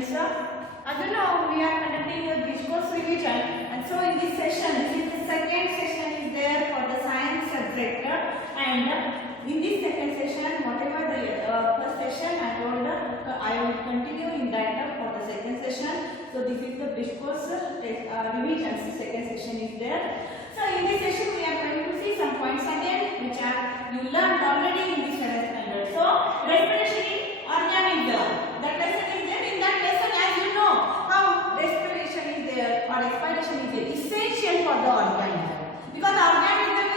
students. As you know, we are conducting a discourse revision, and so in this session, this is the second session is there for the science subject, and in this second session, whatever the first session I told, I will continue in that for the second session. So this is the discourse revision. Second session is there. So in this session, we are going to see some points again, which are you learned already in this standard. So respiration in organism. That lesson is there. In that lesson, as you know, how respiration is there or expiration is there, essential for the organism, because organism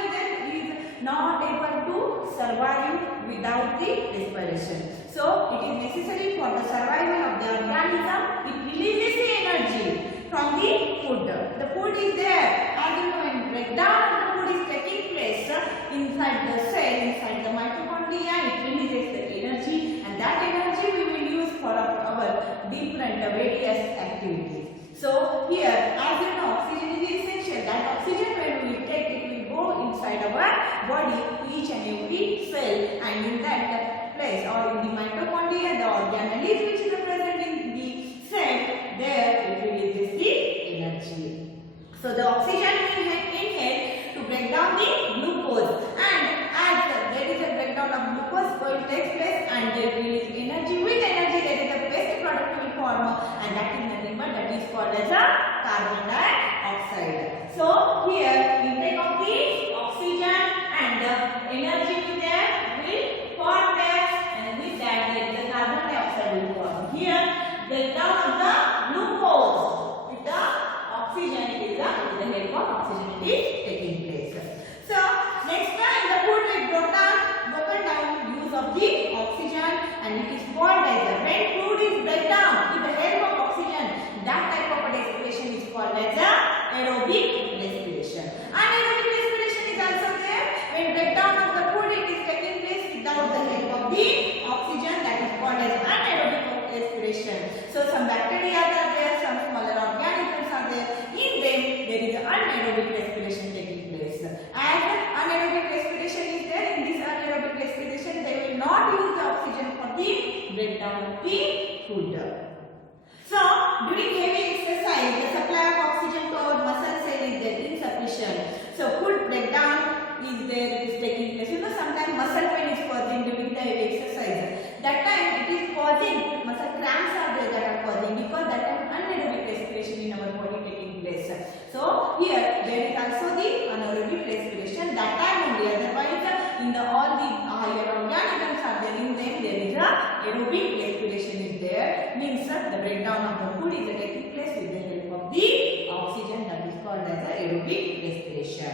is not able to survive without the respiration. So it is necessary for the survival of the organism. It releases the energy from the food. The food is there. As you know, when breakdown of the food is taking place inside the cell, inside the mitochondria, it releases the energy, and that energy we will use for our different various activities. So here, as you know, oxygen is essential. That oxygen when we will take, it will go inside our body, each and every cell, and in that place or in the mitochondria, the organelles which is present in the cell, there it releases the energy. So the oxygen we inhale to break down the glucose, and as there is a breakdown of glucose going to take place, and they release energy. With energy, there is a waste product will form, and that is nothing but that is called as a carbon dioxide. So here intake of the oxygen and energy with that will form that, and with that there is a carbon dioxide will form. Here breakdown of the glucose with the oxygen is the help of oxygen it is taking place. So next time the food will broken down use of the oxygen, and it is called as when food is break down with the help of oxygen, that type of respiration is called as aerobic respiration. Anaerobic respiration is also there when breakdown of the food it is taking place without the help of the oxygen, that is called as anaerobic respiration. So some bacteria are there, some smaller organisms are there. In them there is anaerobic respiration taking place. As anaerobic respiration is there, in this anaerobic respiration they will not use the oxygen for the breakdown of the food. So during heavy exercise, the supply of oxygen to our muscle cell is there insufficient. So food breakdown is there, it is taking place. You know, sometimes muscle pain is causing during the heavy exercise. That time it is causing muscle cramps are there that are causing, because that time anaerobic respiration in our body taking place. So here there is also the anaerobic respiration. That time only, otherwise in the all the higher organisms are there, in them there is a aerobic respiration is there. Means the breakdown of the food is taking place with the help of the oxygen, that is called as the aerobic respiration.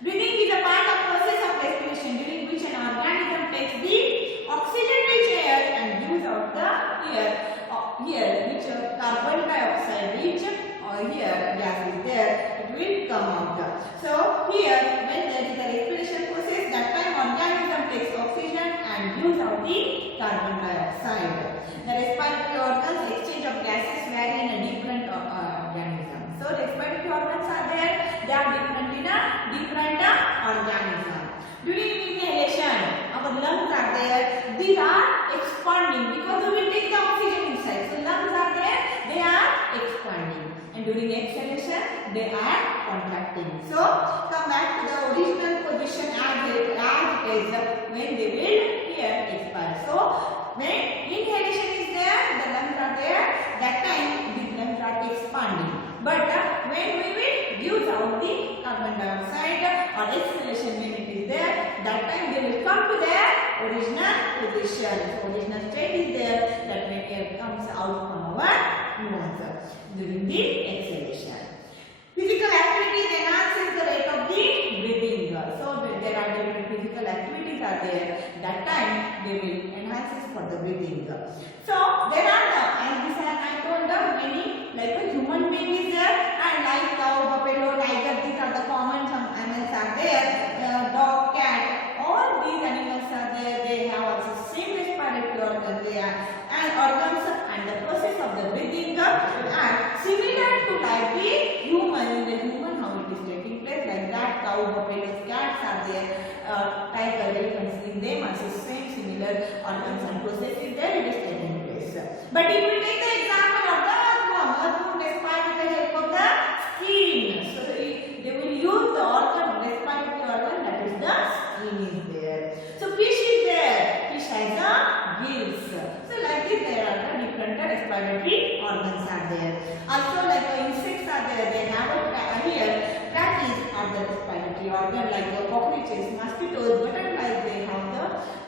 Breathing is a part of process of respiration during which an organism takes the oxygen rich air and gives out the air. Here which carbon dioxide rich here gas is there, it will come out. So here when there is a respiration process, that time organism takes oxygen and gives out the carbon dioxide. The respiratory organs exchange of gases vary in a different organism. So respiratory organs are there, they are different in a different organism. During inhalation, our lungs are there, these are expanding because we will take the oxygen inside. So lungs are there, they are expanding, and during exhalation they are contracting. So come back to the original position as it is when they will here expire. So when inhalation is there, the lungs are there, that time these lungs are expanding. But when we will use out the carbon dioxide or exhalation when it is there, that time they will come to their original position. Original state is there, that when air comes out from our lungs during the exhalation. Physical activity enhances the rate of the breathing. So there are different physical activities are there, that time they will enhance for the breathing. So there are as this I told many, like a human being is there, and like cow, buffalo, tiger, these are the common some animals are there, dog, cat, all these animals are there, they have also same respiratory organs they are, and organs and the process of the breathing are similar to like the human how it is taking place, like that cow, buffalo, cats are there, tiger, elephants, in them also same similar organs and process is there, it is taking place. But if we take the example of the earthworm, earthworm respired with the help of the skin. So they will use the organ, respiratory organ, that is the skin is there. So fish is there, fish has the gills. So like this there are the different respiratory organs are there. Also like the insects are there, they have a here trachea are the respiratory organ, like the cockroaches, mosquitoes, butterflies, they have the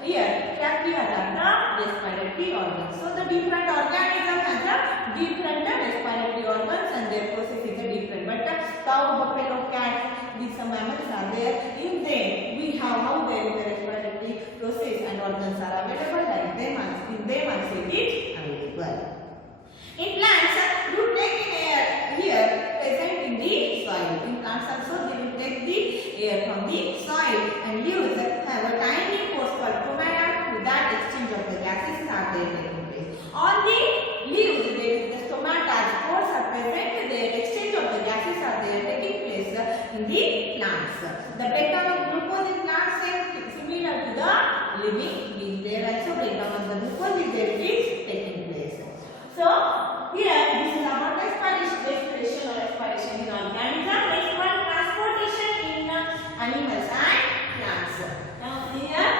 here trachea are the respiratory organs. So the different organism has the different respiratory organs and their process is different. But cow, buffalo, cat, these mammals are there. In them we have how there is the respiratory process and organs are available, like them in them also it is available. In plants, root take in air here present in the soil. In plants also they will take the air from the soil and leaves have a tiny pores called stomata. To that exchange of the gases are there taking place. On the leaves there is the stomata, pores are present. Their exchange of the gases are there taking place in the plants. The breakdown of glucose in plants is similar to the living being. There also breakdown of the glucose is there, it is taking place. So here this is about respiration or expiration in organism. Next one, transportation in animals and plants. Now here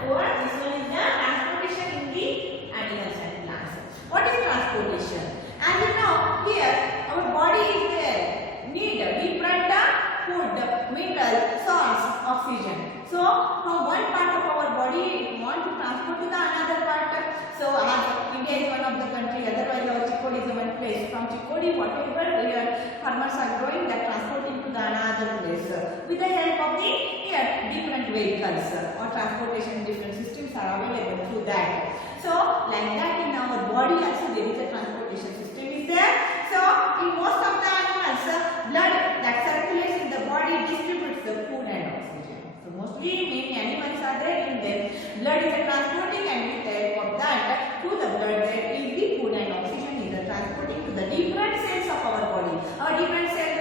this one is the transportation in the animals and plants. What is transportation? As you know, here our body is there, need different food, mineral, salts, oxygen. So from one part of our body we want to transport to the another part. So India is one of the country, otherwise our Chikkodi is one place. From Chikkodi whatever here farmers are growing, that transporting to the another place with the help of the here different vehicles or transportation different systems are available through that. So like that in our body also there is a transportation system is there. So in most of the animals blood that circulates in the body distributes the food and oxygen. So mostly many animals are there in them. Blood is transporting and with the help of that to the blood there is the food and oxygen is transporting to the different cells of our body. Our different cells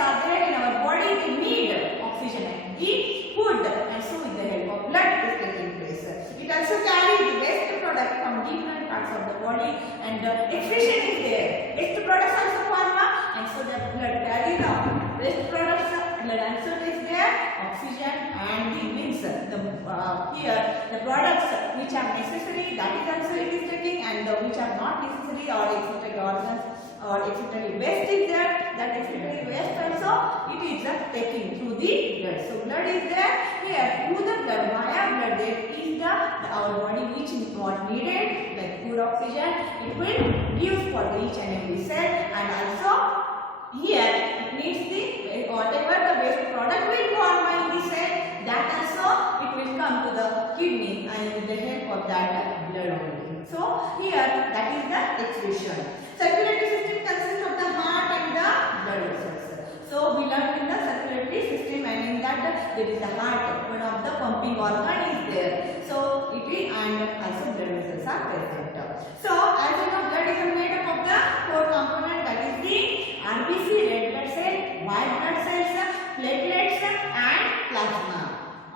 are there in our body, they need oxygen and the food, and so with the help of blood is taking place. It also carries the waste product from different parts of the body and excretion is there. Waste products also form and so the blood carries the waste products, blood also is there, oxygen and the means here the products which are necessary, that is also it is taking, and which are not necessary or excretory organs or excretory waste is there, that excretory waste also it is taking through the blood. So blood is there here through the blood, via blood there is the our body which is not needed like food, oxygen, it will use for each and every cell, and also here it needs the whatever the waste product will go on by the cell, that also it will come to the kidney and with the help of that blood only. So here that is the excretion. Circulatory system consists of the heart and the blood vessels. So we learned in the circulatory system, and in that there is the heart, one of the pumping organ is there. So it is, and also blood vessels are present. So as you know, blood is made up of the four components, that is the RBC, red blood cell, white blood cells, platelets and plasma.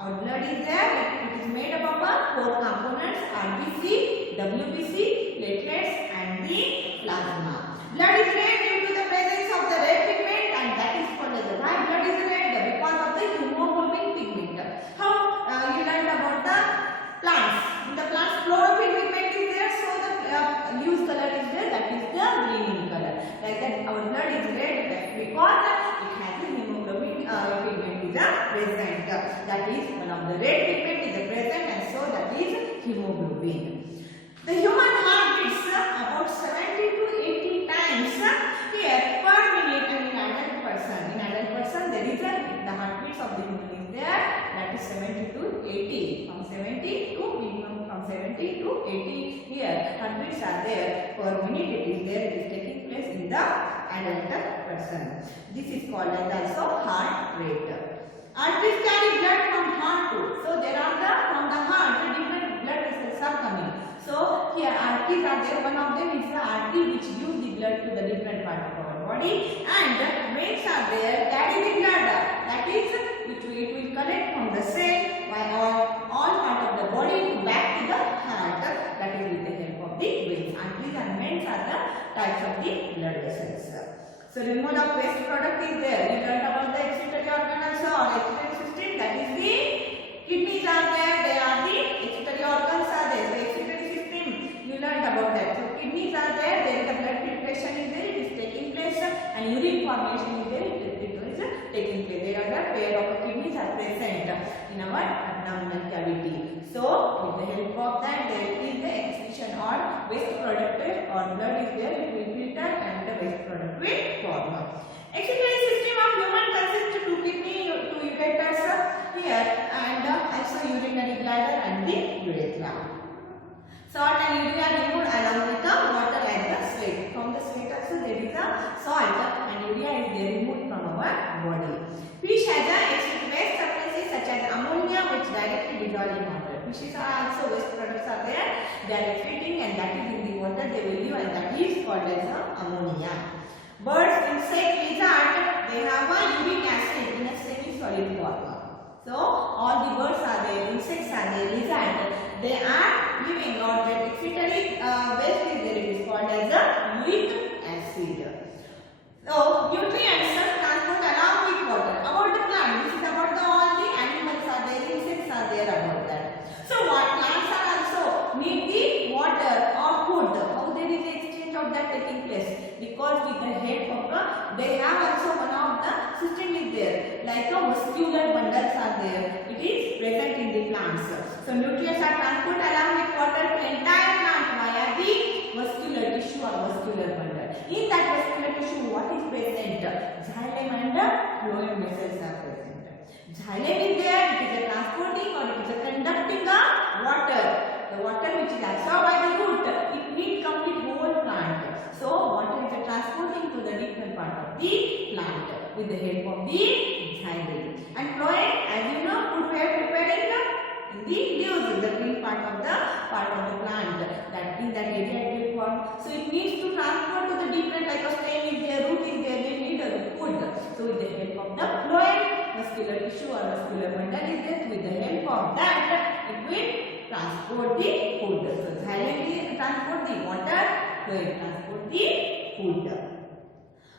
Our blood is there, it is made up of four components, RBC, WBC, platelets and the plasma. Blood is red due to the presence of the red pigment, and that is called as the white blood is red because of the hemoglobin pigment. How you learned about the plants. In the plants chlorophyll pigment is there, so the loose color is there, that is the green in color. Like that our blood is red because it has the hemoglobin pigment is present. That is one of the red pigment is present, and so that is hemoglobin. The human heart beats about 70 to 80 times here per minute in adult person. In adult person there is the heartbeats of the human is there, that is 70 to 80. From 70 to minimum from 70 to 80 here heartbeats are there per minute. It is there. It is taking place in the adult person. This is called as also heart rate. Arteries carry blood from heart to. So there are from the heart different blood vessels are coming. So here arteries are there. One of them is the artery which gives the blood to the different part of our body, and veins are there carry the blood. That is it will collect from the cell by all part of the body back to the heart. That is with the help of the veins. Arteries types of the blood vessels. So removal of waste product is there. We learned about the excretory organ also or excretory system. That is the kidneys are there. They are the excretory organs are there. So excretory system you learned about that. So kidneys are there. There is the blood filtration is there. It is taking place and urine formation is there. It is taking place. There are the pair of kidneys are present in our abdominal cavity. So with the help of that there is the excretion or waste product or blood is there. It will filter and the waste product will form. Excretory system of human consists of two kidney, two ureters here and also urinary bladder and the urethra. Salt and urea removed along with the water and the sweat. From the sweat also there is a salt and urea is there removed from our body. Fish has a waste substances such as ammonia which directly dissolve in water. Fishes are also waste products are there. They are excreting and that is in the water they will live and that is called as ammonia. Birds, insects, lizards, they have a uric acid in a semi-solid form. So all the birds are there, insects are there, lizards, they are living or their excretory waste is there. It is called as a uric acid. So nutrients transport along with water. About the plant, this is about the all the animals are there, insects are there about that. So what plants are also need the water or food. How there is exchange of that taking place? Because with the help of they have also one of the system is there like a vascular bundles are there. It is present in the plants. So nutrients are transported along with water to entire plant via the vascular tissue or vascular bundle. In that vascular tissue, what is present? Xylem and phloem vessels are present. Xylem is there. It is a transporting or it is a conducting the water. The water which is absorbed by the root, it needs complete whole plant. So water is a transporting to the different part of the plant with the help of the xylem. And phloem, as you know, food we have prepared in the leaves, the green part of the plant. That in that area it will form. So it needs to transport to the different like a stem is there, root is there. They need a food. So with the help of the phloem, muscular tissue or muscular bundle is there. With the help of that, it will transport the food. So xylem will transport the water, phloem transport the food.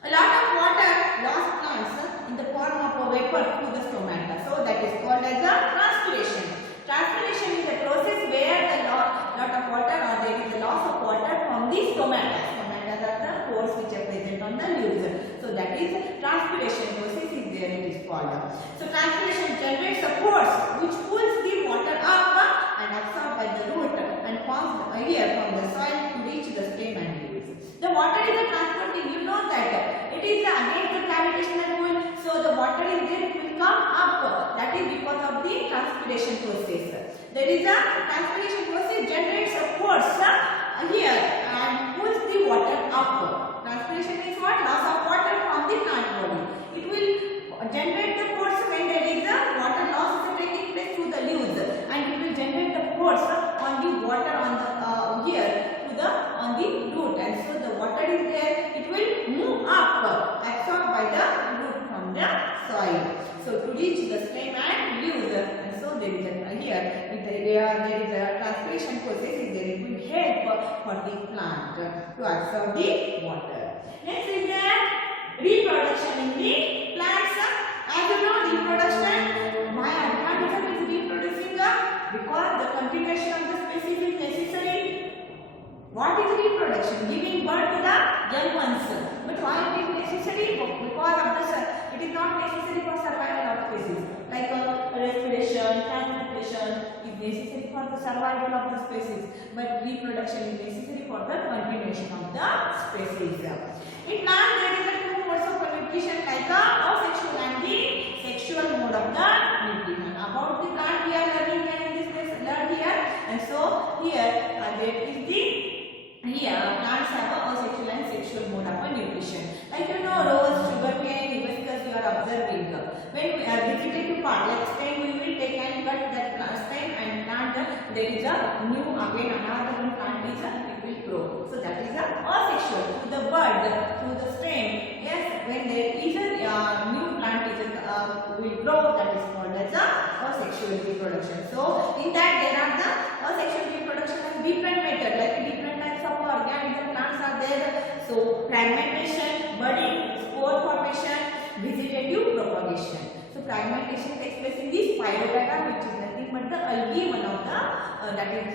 A lot of water lost plants in the form of a vapor through the stomata. So that is called as a transpiration. Transpiration is a process where the lot of water or there is a loss of water from the stomata. Stomata are the pores which are present on the leaves. So that is transpiration process is there it is called. So transpiration generates a force which pulls the water up and absorbed by the root and forms the air from the soil to reach the stem and leaves. The water is a transporting, you know that it is against the gravitational pull. So the water is there, it will come up. That is because of the transpiration process. There is a transpiration process generates a force here and pulls the water up. Transpiration means what? Loss of water from the plant body. It will generate the force when there is a water loss taking place through the leaves, and it will generate the force on the water on the here to the on the root, and so the water is there. It will move up, absorbed by the root from the soil. So to reach the stem and leaves, and so there is a here with the there is a transpiration process is there. It will help for the plant to absorb the water. Next is the reproduction in the plants. As you know, reproduction, why advantage is reproducing? Because the continuation of the species is necessary. What is reproduction? Giving birth to the young ones. But why it is necessary? Because of the it is not necessary for survival of species. Like respiration, transportation is necessary for the survival of the species. But reproduction is necessary for the continuation of the species. In plant there is a two modes of nutrition like asexual and the sexual mode of the nutrition. About the plant we are learning here in this place, learn here, and so here there is the plants have a asexual and sexual mode of nutrition. Like you know, rose, sugarcane, hibiscus you are observing. When we are vegetative part, like stem we will take and cut that stem and plant. There is a new again another one plant is it will grow. So that is a asexual. To the bud, to the stem. Yes, when there is a new plant is will grow, that is called as a asexual reproduction. So in that there are the asexual reproduction and different method like different types of organ types of plants are there. So fragmentation, budding, spore formation, vegetative propagation. So fragmentation takes place in the Spirogata, which is nothing but the algae. One of the that is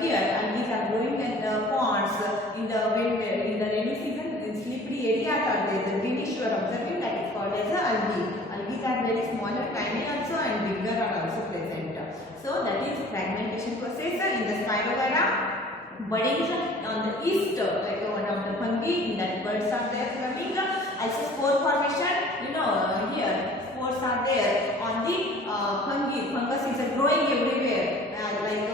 here algae are growing in the ponds in the rainy season. In slippery areas are there. The greenish you are observing, that is called as the algae. Algae are very smaller, tiny also, and bigger are also present. So that is fragmentation process in the Spirogata. Budding on the east, like one of the fungi, that birds are there swimming. Also spore formation, here spores are there on the fungi. Fungus is growing everywhere, like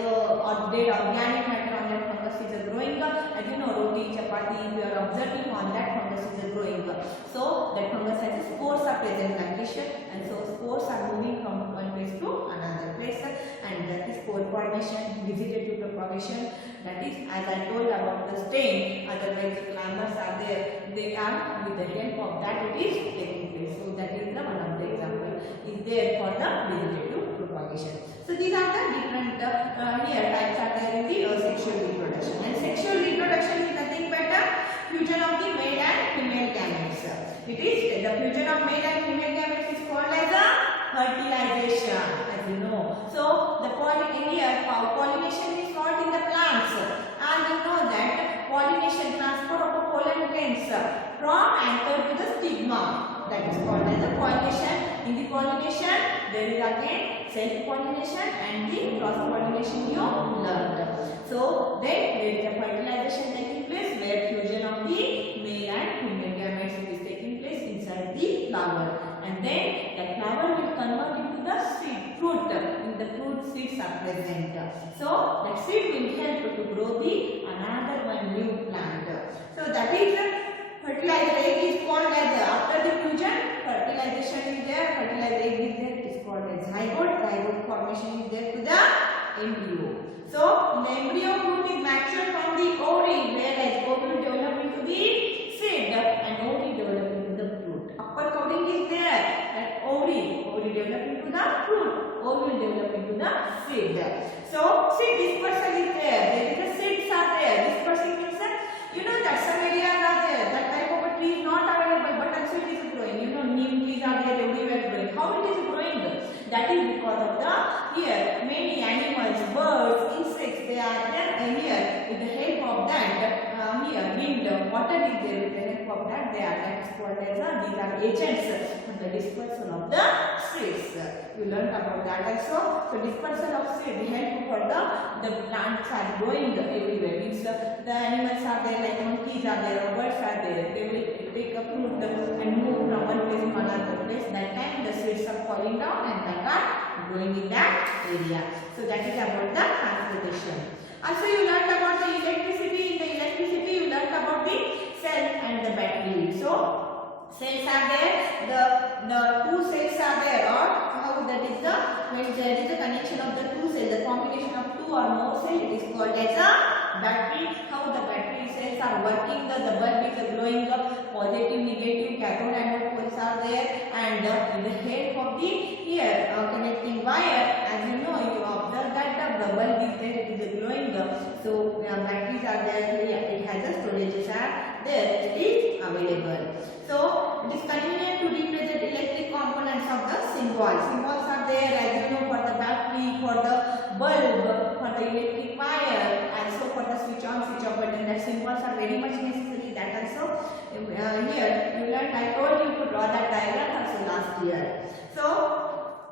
dead organic matter on that fungus is growing. As you know, roti, chapati, we are observing on that fungus is growing. So that fungus has spores are present like this, and so spores are moving from one place to another place, and that is spore formation, vegetative propagation. That is, as I told about the stain, otherwise the clambers are there, they are with the help of that it is taking place. So that is the one of the example is there for the vegetative propagation. So these are the different here types are there in the sexual reproduction. And sexual reproduction is nothing but a fusion of the male and female gametes. It is the fusion of male and female gametes is called as a fertilization, as you know. So the pollination is called in the plants, and you know that pollination, transfer of the pollen grains from anther to the stigma, that is called as the pollination. In the pollination there is again self-pollination and the cross-pollination you learned. So then there is a fertilization taking place where fusion of the male and female gametes is taking place inside the flower, and then the flower will convert into the seed, fruit. In the fruit seeds are present. So that seed will help to grow the another one new plant. So that is fertilizer. Egg is called as after the fusion, fertilization is there, fertilized egg is there, it is called as zygote. Zygote formation is there to the embryo. So the embryo fruit is matured from the ovary, whereas ovary develop into the seed and ovary develop into the fruit. Upper covering is there, that ovary develop into the fruit, ovary develop into the seed. So seed dispersal is there is a seeds are there. Dispersal means that some areas are there, that type of a tree is not available, but also it is growing. Neem trees are there everywhere growing. How it is growing? That is because of the here many animals, birds, insects, they are there here with the help of that here wind, water is there with the help of that they are, that is called as these are agents for the dispersal of the seeds. You learned about that also. So dispersal of seed help for the plants are growing everywhere. Means the animals are there, like monkeys are there, or birds are there. They will take a fruit and move from one place to another place. That time the seeds are falling down and that are growing in that area. So that is about the transportation. Also you learned about the electricity. In the electricity you learned about the cell and the battery. So cells are there, the two cells are there, or how that is when there is a connection of the two cells, the combination of two or more cells, it is called as a battery. How the battery cells are working, the bulb is glowing up, positive, negative, cathode, anode poles are there, and with the help of the here connecting wire, as you know, you observe that the bulb is there, it is glowing up. So batteries are there, it has a storages are there, it is available. So it is convenient to represent electric components of the symbol. Symbols are there, as you know, for the battery, for the bulb, for the electric wire, also for the switch on, switch off button. That symbols are very much necessary. That also here you learned. I told you to draw that diagram also last year. So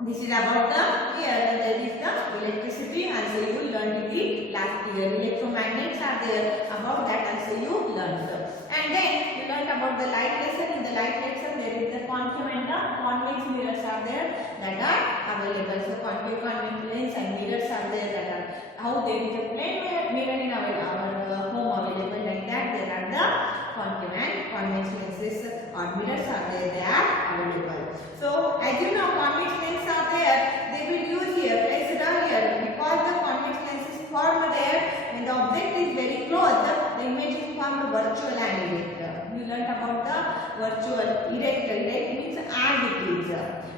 this is about the here there is the electricity, and so you learned in the last year. Electromagnets are there, about that also you learned. And then you learned about the light lesson. In the light lesson there is the concave and the convex mirrors are there that are available. So concave, convex lens and mirrors are there that are how there is a plane mirror in our home available, like that there are the concave and convex lenses or mirrors are there, they are available. So as you know, convex lenses are there, they will use here placed earlier, because the convex lens is formed there when the object is very close, the image is formed virtual and erect. You learnt about the virtual, erect. Erect means as it is,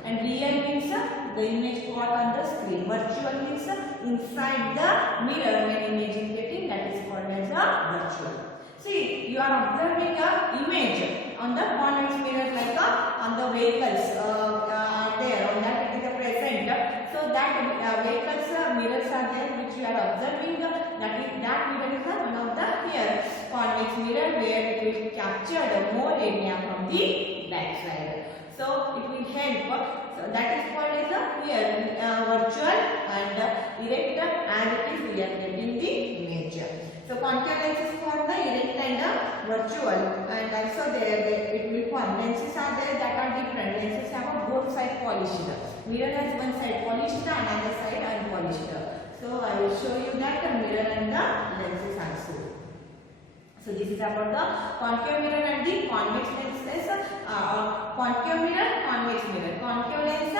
and real means the image got on the screen. Virtual means inside the mirror when image is getting, that is called as a virtual. on the convex mirror, like on the vehicles are there, on that it is present. So that vehicles mirrors are there which we are observing. That mirror is one of the here convex mirror where it will capture more area from the back side. So it will help. So that is called as a here virtual and erect as it is we are getting the image. So concave lens is for the erect and virtual, and also there it will form lenses are there that are different. Lenses have a both side polished. Mirror has one side polished, another side unpolished. So I will show you that the mirror and the lenses also. So this is about the concave mirror and the convex lenses. Concave mirror, convex mirror, concave lens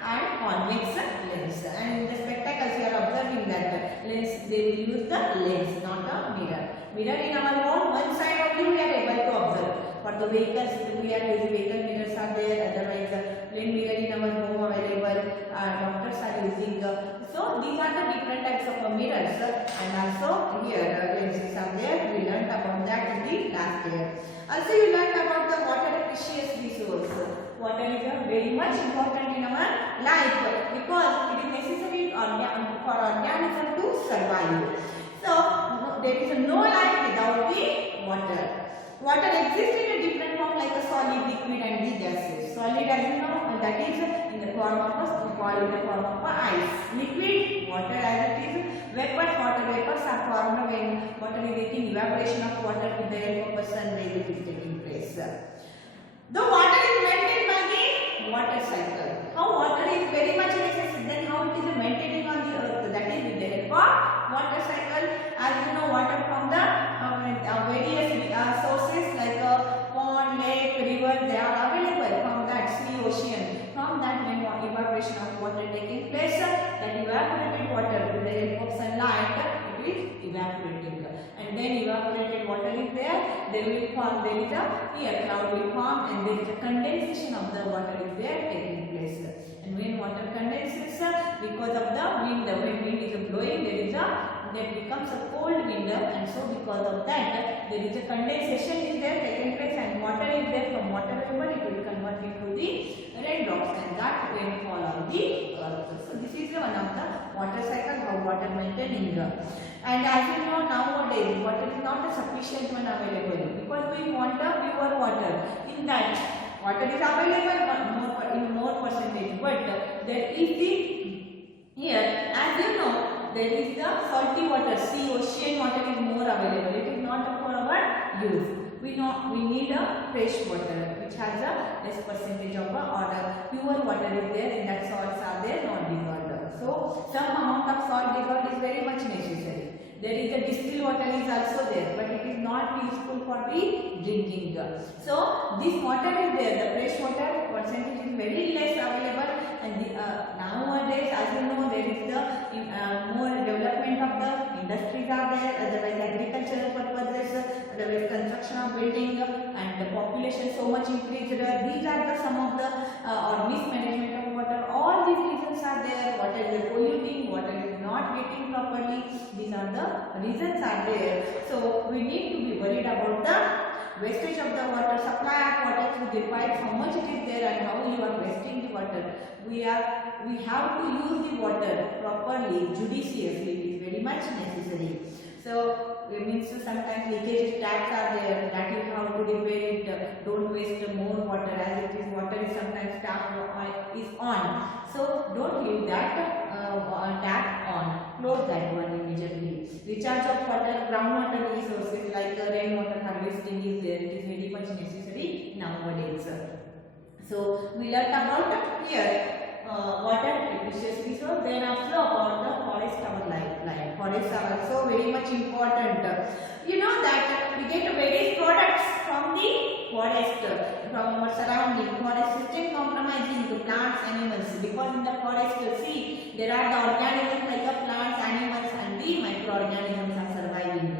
and convex lens. And in the spectacles we are observing that lens, they will use the lens, not a mirror. Mirror in our home, one side only we are able to observe. For the vehicles, we are using vehicle mirrors are there. Otherwise, plain mirror in our home available. Doctors are using. So these are the different types of mirrors, and also here lenses are there. We learned about that in the last year. Also, you learned about the water precious resource. Water is very much important in our life because it is necessary for organism to survive. So there is no life without the water. Water exists in a different form like a solid, liquid and the gases. Solid, as you know, that is in the form of a ball, in the form of a ice. Liquid, water as it is. Vapors, water vapors are formed when water is getting evaporation of water with the help of a sun ray which is taking place. The water is maintained by the water cycle. How water is very much necessary, then how it is maintaining on the earth, that is with the help of water cycle. As you know, water from the various sources like pond, lake, river, they are available. From that sea, ocean, from that when evaporation of water taking place, that evaporated water with the help of sunlight, it is evaporating. And then evaporated water is there, there will form, there is a here cloud will form, and there is a condensation of the water is there taking place. And when water condenses, because of the wind, when wind is blowing, there becomes a cold wind, and so because of that there is a condensation is there taking place, and water is there. From water vapor it will convert into the raindrops, and that rain fall on the earth. So this is one of the water cycle, how water maintaining. And as you know, nowadays water is not a sufficient one available because we want a pure water. In that water is available in more percentage, but there is the here, as you know, there is the salty water, sea, ocean water is more available. It is not for our use. We need a fresh water which has a less percentage of or pure water is there, in that salts are there, not dissolved. So some amount of salt dissolved is very much necessary. There is a distilled water is also there, but it is not useful for the drinking. So this water is there, the fresh water percentage is very less available, and nowadays, as you know, there is the more development of the industries are there, otherwise agricultural purposes, otherwise construction of building, and the population so much increased. These are some of the or mismanagement of water. All these reasons are there. Water is polluting, water is not getting properly. These are the reasons are there. So we need to be worried about the wastage of the water, supply of water through the pipes, how much it is there and how you are wasting the water. We have to use the water properly, judiciously. It is very much necessary. So it means sometimes leakage taps are there. That is how to repair it. Don't waste more water, as it is water is sometimes tap is on. So don't leave that tap on. Close that one immediately. Recharge of water, groundwater resources like rainwater harvesting is there. It is very much necessary nowadays. So we learned about here water precious resource. Then also about the forest our lifeline. Forests are also very much important. You know that we get various products from the forest, from our surrounding. Forest system compromising the plants, animals, because in the forest see there are the organisms like the plants, animals and the microorganisms are surviving.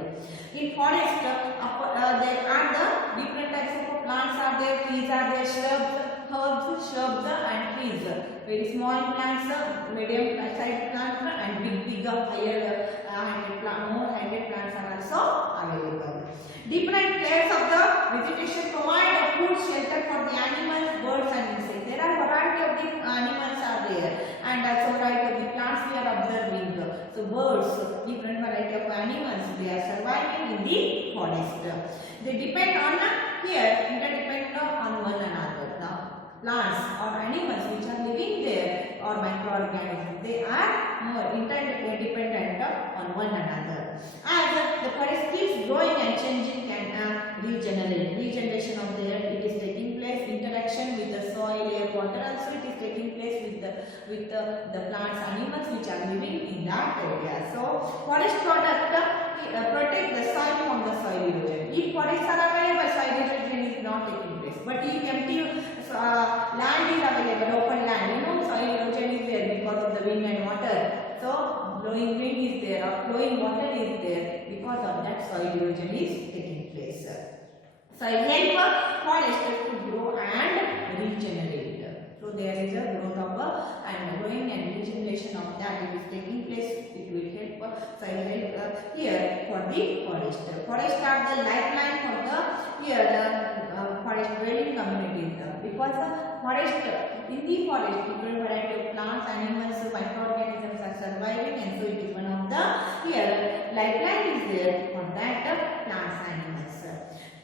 In forest there are the different types of plants are there, trees are there, shrubs and trees. Very small plants, medium sized plants and big higher more higher plants are also available. Different layers of the vegetation provide food, shelter for the animals, birds and insects. There are variety of the animals are there, and also variety of the plants we are observing. So birds, different variety of animals, they are surviving in the forest. They depend on here, interdepend on one another. The plants or animals which are living there or microorganisms, they are more interdependent on one another. As the forest keeps growing and changing and regeneration of the earth, it is taking place. Interaction with the soil, air, water also it is taking place with the plants, animals which are living in that area. So forest product protect the soil from the soil erosion. If forests are available, soil erosion is not taking place. But if empty land is available, open land, soil erosion is there because of the wind and water. So blowing wind is there or flowing water is there, because of that soil erosion is taking place. Soil help forest to grow and regenerate. So there is a growth of and growing and regeneration of that it is taking place. It will help soil help here for the forest. Forest are the lifeline for the forest dwelling communities, because forest in the forest different variety of plants, animals, microorganisms are surviving, and so it is one of the lifeline is there for that plants, animals.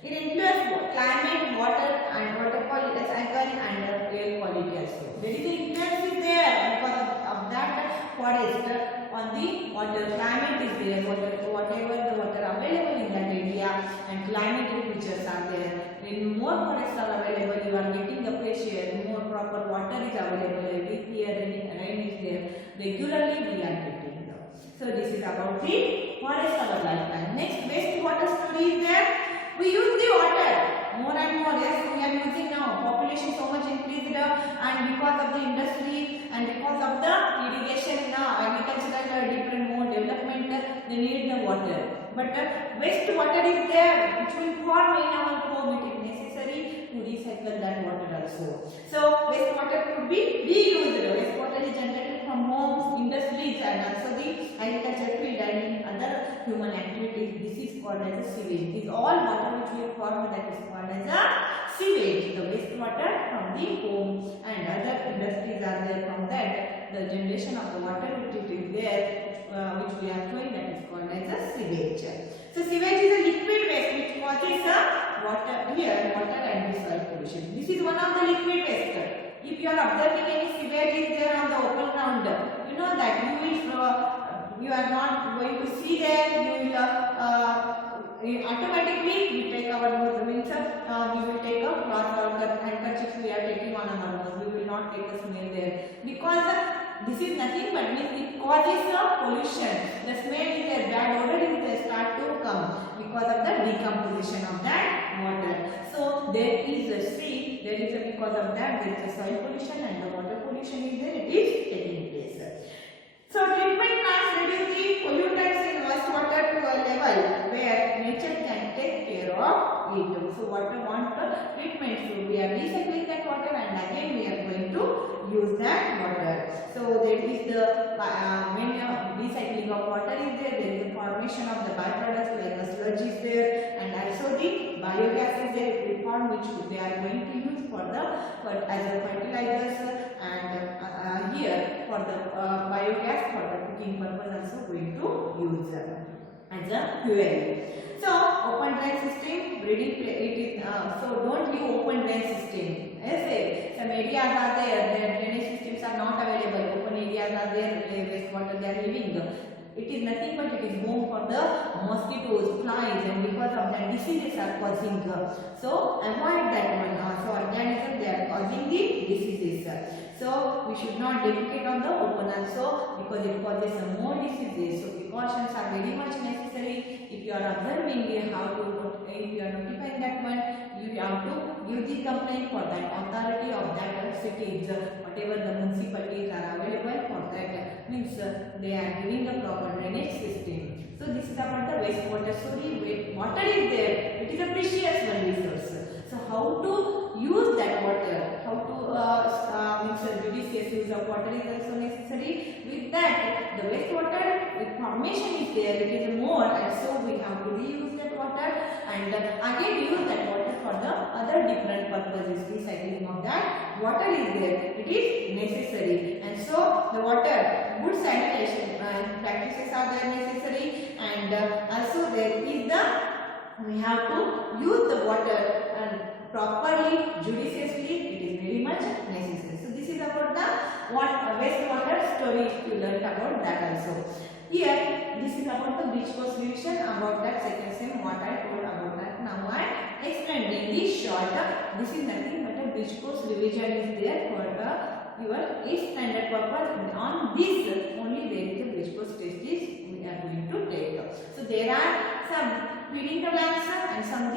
It influences climate, water and water quality cycle and air quality also. There is an influence is there because of that forest on the water. Climate is there, whatever the water available in that area, and climatic features are there. When more forests are available, you are getting the fresh air, more proper water is available. Every year rain is there. Regularly we are getting. So this is about the forest our lifetime. Next, wastewater story is there. We use the water more and more. Yes, we are using now. Population so much increased, and because of the industry and because of the irrigation, agricultural different more development, they need the water. But wastewater is there, which will form in our home. It is necessary to recycle that water also. So wastewater could be reused. Wastewater is generated from homes, industries, and also the agriculture field and other human activities. This is called as a sewage. This is all water which will form, that is called as a sewage. The wastewater from the home and other industries are there. From that, the generation of the water which is there, which we are flowing, that is called as a sewage. So sewage is a liquid waste which causes water and the soil pollution. This is one of the liquid waste. If you are observing any sewage is there on the open ground, you know that you are not going to see there. You will automatically we take our nose. We will take a cloth or handkerchief we are taking on our nose. We will not take a smell there, because this is nothing but it causes pollution. The smell is there, bad odor is there, start to come because of the decomposition of that water. So there is a because of that there is a soil pollution and the water pollution is there. It is taking place. So treatment plants reduce the pollutants in wastewater to a level where nature can take care of it. So water want treatment, so we are recycling that water and again we are going to use that water. So there is the when recycling of water is there is the formation of the byproducts like the sludge is there, and also the biogas is there. It will form, which they are going to use as a fertilizers, and here for the biogas for the cooking purpose also going to use as a fuel. So open drain system, breeding it is so don't leave open drain system. Yes, some areas are there, their drainage systems are not available. Open areas are there, wastewater they are living. It is nothing but it is home for the mosquitoes, flies, and because of that diseases are causing. So avoid that one. So organisms they are causing the diseases. So we should not defecate on the open also, because it causes some more diseases. So precautions are very much necessary. If you are observing how to, if you are notifying that one, you have to give the complaint for that authority of that cities. Whatever the municipalities are available for that, means they are giving the proper drainage system. So this is about the wastewater. So the water is there. It is a precious one resource. So how to use that water? How to means judicious use of water is also necessary. With that, the wastewater formation is there. It is more, and so we have to reuse that water and again use that water for the other the different purposes. Recycling of that water is there. It is necessary, and so the water, good sanitation practices are there necessary, and also there is the, we have to use the water properly, judiciously. It is very much necessary. So this is about the wastewater storage. You learned about that also. Here, this is about the bridge course revision. About that second sem, what I told about that. Now I explained in this short. This is nothing but a bridge course revision is there for your 8th standard purpose. On this only there is a bridge course test is we are going to take. So there are some reading the blanks and some of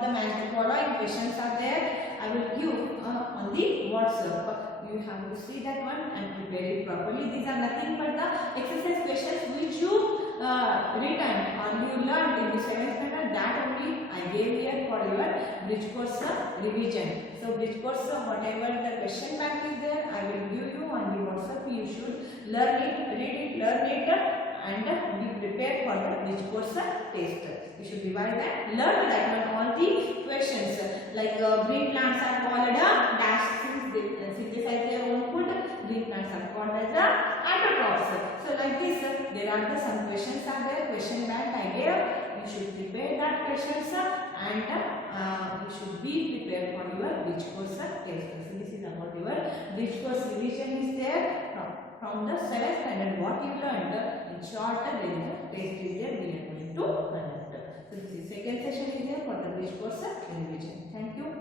the following questions are there. I will give on the WhatsApp. You have to see that one and prepare it properly. These are nothing but the exercise questions which you written or you learned in the 7th standard. That only I gave here for your bridge course revision. So bridge course, whatever the question bank is there, I will give you on the WhatsApp. You should learn it, read it, learn it, and be prepared for the bridge course test. You should revise that, learn that one, all the questions like green plants are called dash since they synthesize their own food. Green plants are called as autotrophs. So like this, there are some questions are there. Question bank I gave. You should prepare that questions and you should be prepared for your bridge course test. So this is about your bridge course revision is there from the 7th standard. What you learned in short, there is a test is there. We are going to conduct. So this is second session is there for the bridge course revision. Thank you.